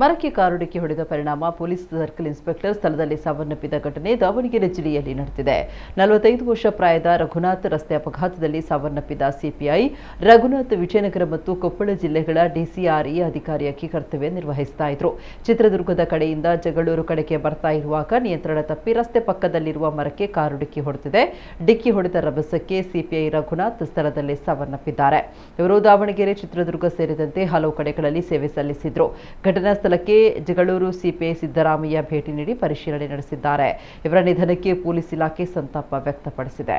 ಮರಕ್ಕೆ ಕಾರು ಡಿಕ್ಕಿ ಹೊಡೆದ ಪರಿಣಾಮ ಪೊಲೀಸ್ ಸರ್ಕಲ್ ಇನ್ಸ್ಪೆಕ್ಟರ್ ಸ್ಥಳದಲ್ಲಿ ಸಾವನ್ನಪ್ಪಿದ ಘಟನೆ ದಾವಣಗೆರೆ ಜಿಲ್ಲೆಯಲ್ಲಿ ನಡೆದಿದೆ. 45 ವರ್ಷ ಪ್ರಾಯದ ರಘುನಾಥ್ ರಸ್ತೆ ಅಪಘಾತದಲ್ಲಿ ಸಾವನ್ನಪ್ಪಿದ ಸಿಪಿಐ ರಘುನಾಥ್ ವಿಜಯನಗರ ಮತ್ತು ಕೊಪ್ಪಳ ಜಿಲ್ಲೆಗಳ ಡಿಸಿಆರ್ಇ ಅಧಿಕಾರಿಯಾಗಿ ಕರ್ತವ್ಯ ನಿರ್ವಹಿಸ್ತಾ ಇದ್ರು. ಚಿತ್ರದುರ್ಗದ ಕಡೆಯಿಂದ ಜಗಳೂರು ಕಡೆಗೆ ಬರ್ತಾ ಇರುವಾಗ ನಿಯಂತ್ರಣ ತಪ್ಪಿ ರಸ್ತೆ ಪಕ್ಕದಲ್ಲಿರುವ ಮರಕ್ಕೆ ಕಾರು ಡಿಕ್ಕಿ ಹೊಡೆದಿದೆ. ಡಿಕ್ಕಿ ಹೊಡೆದ ರಭಸಕ್ಕೆ ಸಿಪಿಐ ರಘುನಾಥ್ ಸ್ಥಳದಲ್ಲೇ ಸಾವನ್ನಪ್ಪಿದ್ದಾರೆ. ಇವರು ದಾವಣಗೆರೆ, ಚಿತ್ರದುರ್ಗ ಸೇರಿದಂತೆ ಹಲವು ಕಡೆಗಳಲ್ಲಿ ಸೇವೆ ಸಲ್ಲಿಸಿದ್ರು. ಘಟನಾ ಸ್ಥಳಕ್ಕೆ ಜಗಳೂರು ಸಿಪಿಐ ಸಿದ್ದರಾಮಯ್ಯ ಭೇಟಿ ನೀಡಿ ಪರಿಶೀಲನೆ ನಡೆಸಿದ್ದಾರೆ. ಇವರ ನಿಧನಕ್ಕೆ ಪೊಲೀಸ್ ಇಲಾಖೆ ಸಂತಾಪ ವ್ಯಕ್ತಪಡಿಸಿದೆ.